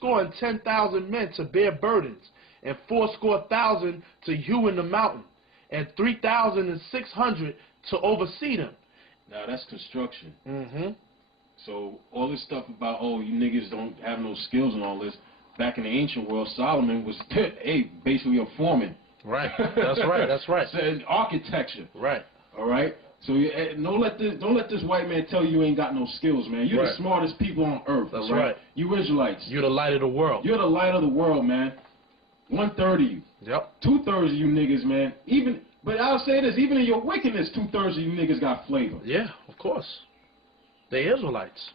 10,000 men to bear burdens, and 80,000 to hew in the mountain, and 3,600 to oversee them. Now that's construction. Mm-hmm. So all this stuff about, oh, you niggas don't have no skills and all this, back in the ancient world, Solomon was basically a foreman. Right. That's right. That's right. So, architecture. Right. All right. So don't let this white man tell you ain't got no skills, man. You're the smartest people on earth. That's right. You Israelites. You're the light of the world. You're the light of the world, man. 1/3 of you. Yep. 2/3 of you niggas, man. But I'll say this: even in your wickedness, 2/3 of you niggas got flavor. Yeah, of course. They Israelites.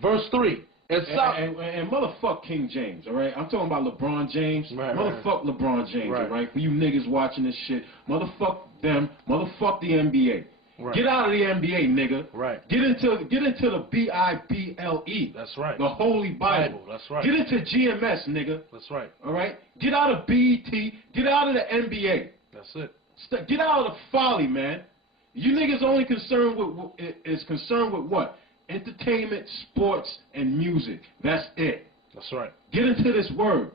Verse 3. And motherfuck King James, all right? I'm talking about LeBron James. Right, motherfuck LeBron James, all right? For you niggas watching this shit, motherfuck them, motherfuck the NBA. Right. Get out of the NBA, nigga. Right. Get into the Bible. That's right. The Holy Bible. That's right. Get into GMS, nigga. That's right. All right? Get out of BET. Get out of the NBA. That's it. Get out of the folly, man. You niggas only concerned with what? Entertainment, sports, and music. That's it. That's right. Get into this word.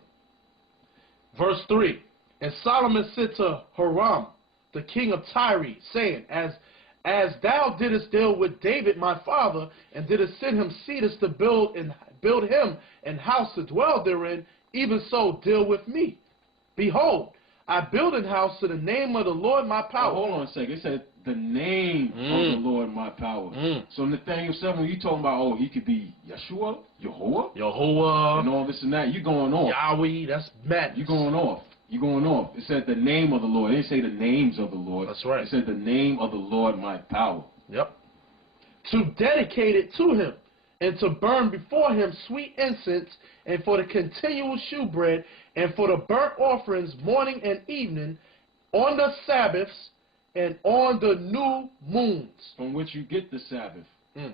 Verse 3. And Solomon said to Hiram, the king of Tyre, saying, As thou didst deal with David my father, and didst send him cedars to build him an house to dwell therein, even so deal with me. Behold, I build an house to the name of the Lord my power. Oh, hold on a second. It said the name of the Lord my power. So Nathaniel 7, when you talking about, oh, he could be Yeshua, Yehovah, and all this and that, you going off. Yahweh, that's madness. You going off. You going off. It said the name of the Lord. It didn't say the names of the Lord. That's right. It said the name of the Lord my power. Yep. To dedicate it to him, and to burn before him sweet incense, and for the continual shewbread, and for the burnt offerings morning and evening, on the Sabbaths, and on the new moons. From which you get the Sabbath. And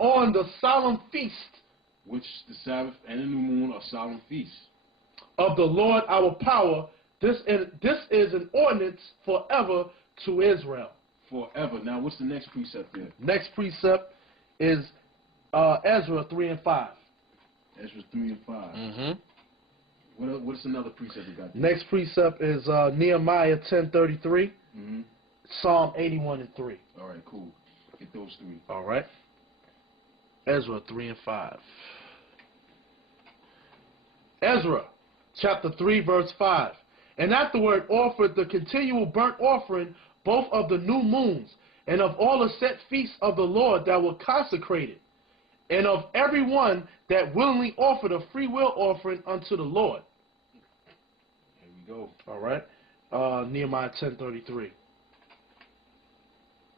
on the solemn feast. Which the Sabbath and the new moon are solemn feasts. Of the Lord our power. This is an ordinance forever to Israel. Forever. Now what's the next precept there? Next precept is Ezra 3 and 5. Ezra 3 and 5. What's another precept we got there? Next precept is Nehemiah 10:33. Psalm 81 and 3. All right, cool. Get those three. All right. Ezra 3 and 5. Ezra chapter 3 verse 5. And afterward offered the continual burnt offering both of the new moons and of all the set feasts of the Lord that were consecrated, and of every one that willingly offered a free will offering unto the Lord. Here we go. All right. Nehemiah 10:33.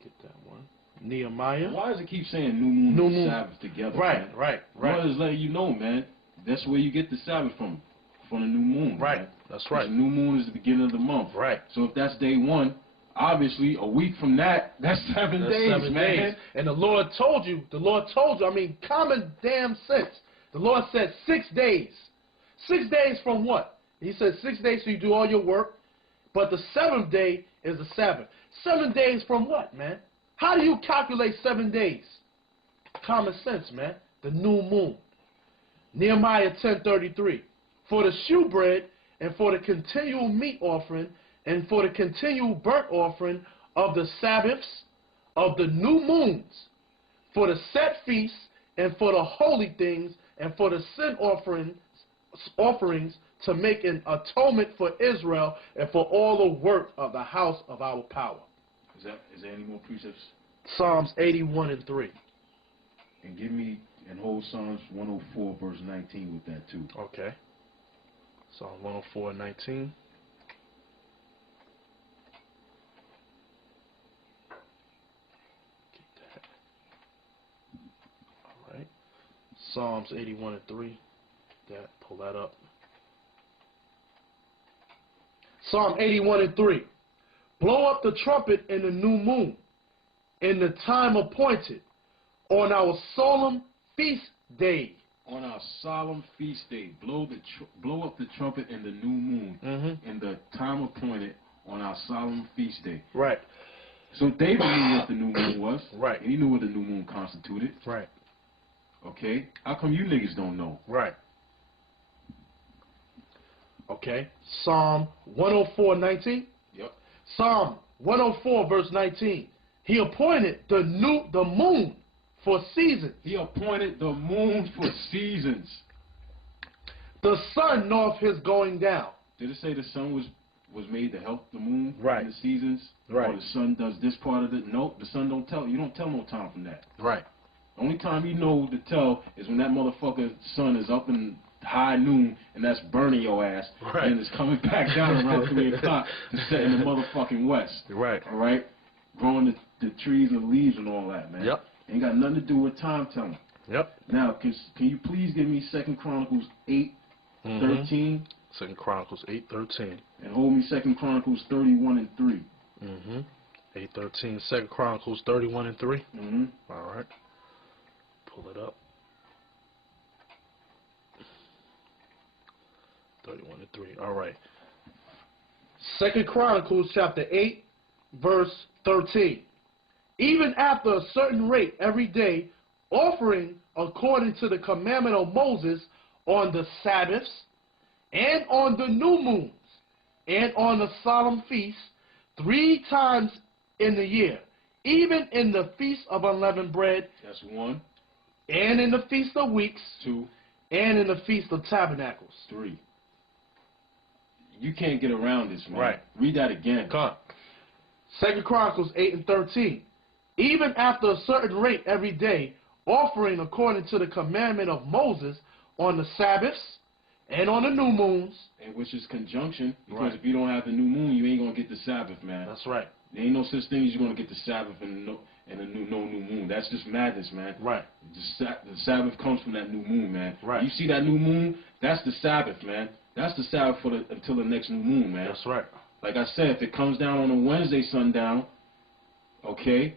Get that one. Nehemiah. Why does it keep saying new moon and Sabbath together? Right, man? right. Well, it's letting you know, man. That's where you get the Sabbath from the new moon. Right. Man. That's right. The new moon is the beginning of the month. Right. So if that's day one, obviously a week from that's 7 days, 7 man. days. And the Lord told you, I mean, common damn sense. The Lord said 6 days. 6 days from what? He said 6 days so you do all your work, but the 7th day is the Sabbath. 7 days from what, man? How do you calculate 7 days? Common sense, man. The new moon. Nehemiah 10:33. For the shewbread, and for the continual meat offering, and for the continual burnt offering of the Sabbaths, of the new moons, for the set feasts, and for the holy things, and for the sin offerings to make an atonement for Israel, and for all the work of the house of our power. Is there any more precepts? Psalms 81 and 3. And give me and hold Psalms 104 verse 19 with that too. Okay. Psalm 104 and 19. Get that. All right. Psalms 81 and 3. Pull that up. Psalm 81 and 3. Blow up the trumpet in the new moon, in the time appointed, on our solemn feast day. On our solemn feast day, blow up the trumpet in the new moon, in the time appointed, on our solemn feast day. Right. So David knew what the new moon was. Right. And he knew what the new moon constituted. Right. Okay. Okay. How come you niggas don't know? Right. Okay. Psalm 104:19. Yep. Psalm 104 verse 19. He appointed the moon for seasons. He appointed the moon for seasons. The sun knoweth his going down. Did it say the sun was made to help the moon right. in the seasons? Right. Or the sun does this part of it? Nope, the sun don't tell. You don't tell no time from that. Right. The only time you know to tell is when that motherfucker sun is up in high noon and that's burning your ass. Right. And it's coming back down around 3 o'clock to set in the motherfucking west. Right. All right? Growing the trees and leaves and all that, man. Yep. Ain't got nothing to do with time telling. Yep. Now, can you please give me 2 Chronicles 8:13? 2 Chronicles 8:13. And hold me 2 Chronicles 31:3. 8:13. 2 Chronicles 31:3. All right. Pull it up. 31:3. All right. 2 Chronicles chapter 8, verse 13. Even after a certain rate every day, offering according to the commandment of Moses on the Sabbaths, and on the new moons, and on the solemn feasts, 3 times in the year, even in the feast of unleavened bread. That's 1. And in the feast of weeks. 2. And in the feast of tabernacles. 3. You can't get around this, man. Right. Read that again. Come on. 2 Chronicles 8:13. Even after a certain rate every day, offering according to the commandment of Moses on the Sabbaths and on the new moons. And which is conjunction, because Right. if you don't have the new moon, you ain't going to get the Sabbath, man. That's right. There ain't no such thing as you're going to get the Sabbath and no new moon. That's just madness, man. Right. The Sabbath comes from that new moon, man. Right. You see that new moon? That's the Sabbath, man. That's the Sabbath until the next new moon, man. That's right. Like I said, if it comes down on a Wednesday sundown, okay,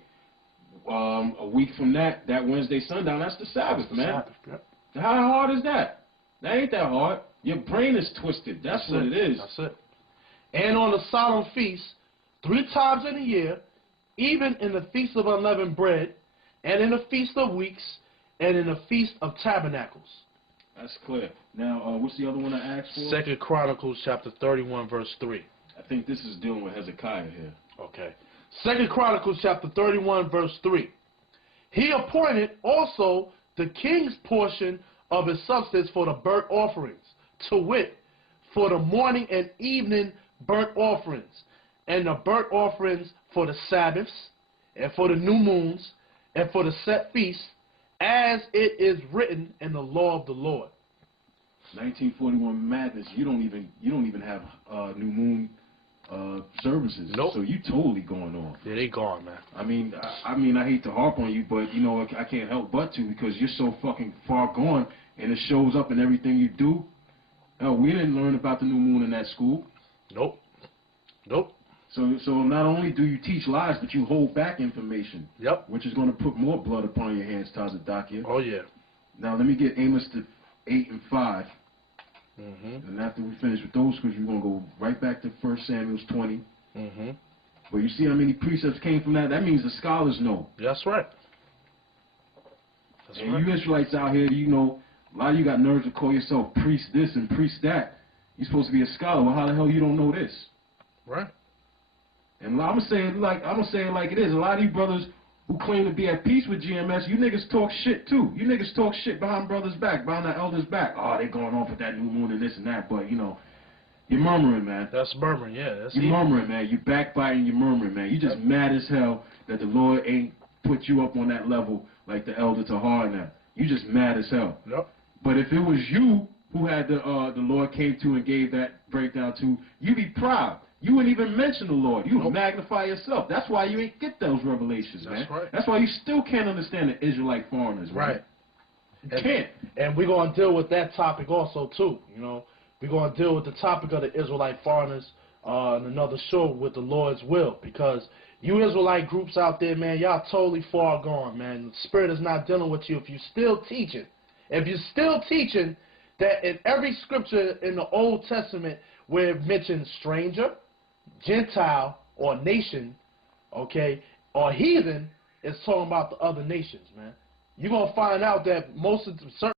a week from that Wednesday sundown, that's the Sabbath, man. Sabbath, yep. How hard is that? That ain't that hard. Your brain is twisted. That's what it is. That's it. And on the solemn feast, 3 times in a year, even in the feast of unleavened bread, and in the feast of weeks, and in the feast of tabernacles. That's clear. Now, what's the other one I asked for? 2 Chronicles chapter 31, verse 3. I think this is dealing with Hezekiah here. Okay. 2 Chronicles chapter 31, verse 3. He appointed also the king's portion of his substance for the burnt offerings, to wit, for the morning and evening burnt offerings, and the burnt offerings for the Sabbaths, and for the new moons, and for the set feasts, as it is written in the law of the Lord. 1941 madness. You don't even have new moon services. Nope. So you totally going off. Yeah, they gone, man. I mean, I hate to harp on you, but you know I can't help but to, because you're so fucking far gone, and it shows up in everything you do. We didn't learn about the new moon in that school. Nope. Nope. So not only do you teach lies, but you hold back information. Yep. Which is going to put more blood upon your hands, Tazadakia. Oh, yeah. Now, let me get Amos to 8 and 5. And after we finish with those scriptures, we're going to go right back to 1 Samuel 20. But you see how many precepts came from that? That means the scholars know. That's right. That's and right. you Israelites out here, you know, a lot of you got nerves to call yourself priest this and priest that. You're supposed to be a scholar. Well, how the hell you don't know this? Right. And I'm gonna say it like it is. A lot of you brothers who claim to be at peace with GMS, you niggas talk shit too. You niggas talk shit behind brothers' back, behind the elders' back. Oh, they going off with that new moon and this and that, but you know, you're murmuring, man. That's murmuring, yeah. That's you're murmuring, man. You backbiting, you're murmuring, man. You just mad as hell that the Lord ain't put you up on that level like the elder Tahar now. You just mad as hell. Yep. But if it was you who had the Lord came to and gave that breakdown to, you'd be proud. You wouldn't even mention the Lord. You would magnify yourself. That's why you ain't get those revelations, man. That's right. That's why you still can't understand the Israelite foreigners, man. Right. You can't. And we're going to deal with that topic also, too. You know, we're going to deal with the topic of the Israelite foreigners in another show with the Lord's will, because you Israelite groups out there, man, y'all totally far gone, man. The Spirit is not dealing with you if you're still teaching. If you're still teaching that in every scripture in the Old Testament where it mentions stranger, Gentile, or nation, okay, or heathen, it's talking about the other nations, man. you're gonna find out that most of the certain